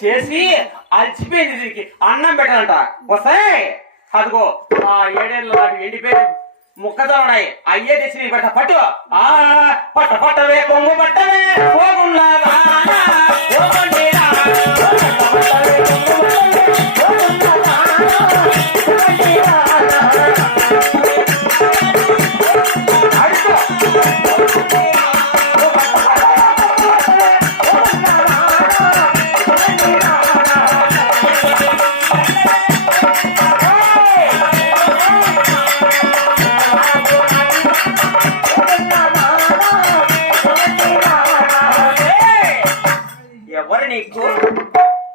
చేసి అలసిపోయింది దీనికి అన్నం పెట్టాలంట వస్తాయి అదిగో ఆ 7 ఏళ్ళ నాటి ఎండిపోయి ముక్కతో ఉన్నాయి అయ్యే తెచ్చి నీకు పెట్ట పట్టు పట్ట పట్టవే కొంగు పట్టవే పోగున్నాగా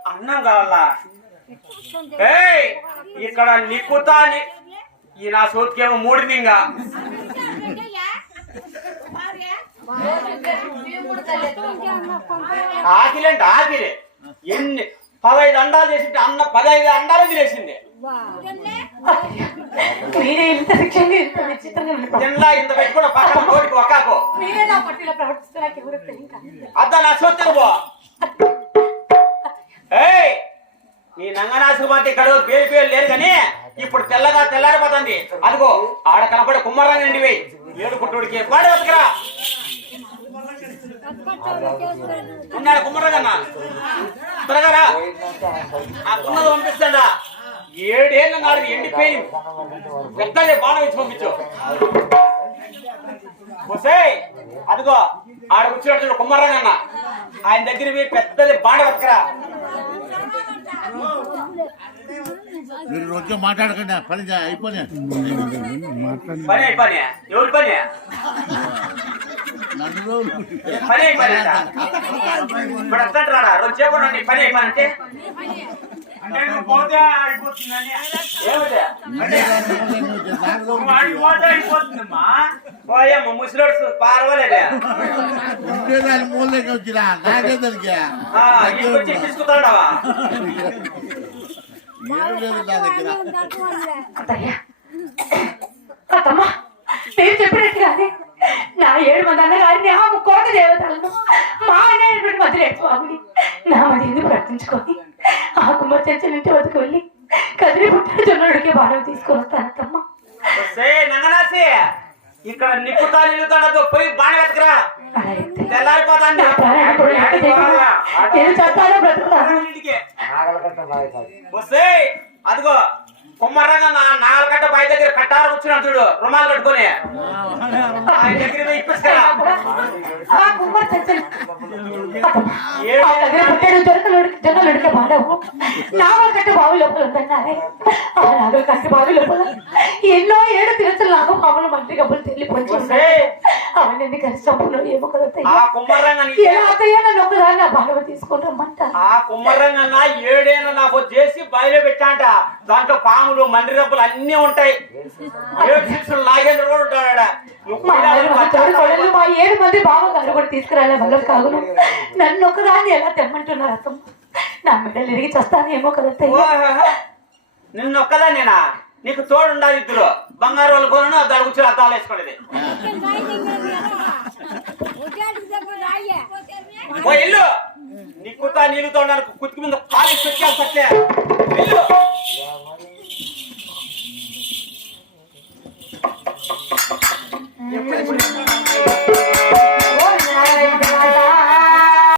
అన్నం కావాలా ఇక్కడ నిక్కుతా ఈ నా సోతికేమో మూడింది ఇంకా ఆకిలేండి ఆకిలే ఎన్ని 15 అండాలు చేసి అన్న 15 అండాలు తినేసింది ఇంత పెట్టుకున్న పక్కన నోటికి ఒక్కాకు అద్దా నా సోత్తుకు పో నీ నంగనాశుమతి ఇక్కడ పేరు లేరు కానీ ఇప్పుడు తెల్లగా తెల్లారిపోతుంది అదిగో ఆడ కనపడే కుమ్మరంగా నిండివి 7 పుట్టుడికి పాడే బతుకురా ఉన్నాడు కుమ్మరంగా త్వరగా రా ఆ కున్నది పంపిస్తాడా 7 ఏళ్ళ నాడు ఎండిపోయి పెద్దగా బాణం ఇచ్చి పంపించు వసే అదిగో ఆడ కూర్చున్నాడు కుమ్మరంగా ఆయన దగ్గర పెద్దది బాణ బతుకురా మీరు రోజు మాట్లాడకండి పని అయిపోయినా పని అయిపోయినా ఎవరి పని పని అయిపోయినా ఇప్పుడు వస్తాడు రోజు చేయకుండా పని అయిపోయినంటే ముసలోడు పారవలేదే మూలకి వచ్చినా నాకే దొరికా తీసుకుతాడవా అత్తమ్మా నేను చెప్పినట్టుగానే నా 7 మంది అన్నగారిని ఆ 3 దేవతలను మా అన్నయ్యటువంటి మధ్య స్వామిని నా మధ్య ప్రార్థించుకొని ఆ కుమార్ చర్చల నుంచి వద్దకు వెళ్ళి కదిరి పుట్టాడు జొన్నడికి బాణం తీసుకొని వస్తానమ్మా ఇక్కడ నిప్పుతా నిలుతాడో పోయి బాణ వెతకరా తెల్లారిపోతాండి వస్తే అదిగో కుమ్మరంగా నాగలకట్ట పై దగ్గర కట్టారు కూర్చున్నాడు చూడు రుమాలు కట్టుకొని ఆయన దగ్గర ఇప్పిస్తారా జొన్నలుడికి బాడవు నాగలు కట్ట బావి లోపల ఉందన్నారే ఆ నాగలు కట్ట బావి లోపల ఎన్నో 7 తిరుచులు నాగ పాములు మంత్రి గబ్బులు తెలియపోయి అవన్నీ కలిసి ఏమో కదా నన్ను ఒకదాన్ని ఆ బాడవ తీసుకొని రమ్మంటారు ఆ కుమ్మరంగా 7 ఏళ్ళు నాకు చేసి బయలు పెట్టాంట దాంట్లో పాములు మండ్రి రబ్బులు అన్ని ఉంటాయి 7 శిక్షలు నాగేంద్ర కూడా ఉంటాడు 7 మంది బావగారు కూడా తీసుకురాలే వల్ల కాగును నన్ను ఒకదాన్ని ఎలా తెమ్మంటున్నారు అత్తమ్మ నా బిడ్డలు ఇరిగి చేస్తానేమో కదా నిన్ను ఒక్కదాన్నేనా నీకు తోడు ఉండాలి ఇద్దరు బంగారు వాళ్ళు కొను దాని కూర్చొని అద్దాలు వేసుకునేది ఓ ఇల్లు నీకుతా నీళ్ళుతో కుతికి మీద పాలిసి వచ్చాను సత్య ఇల్లు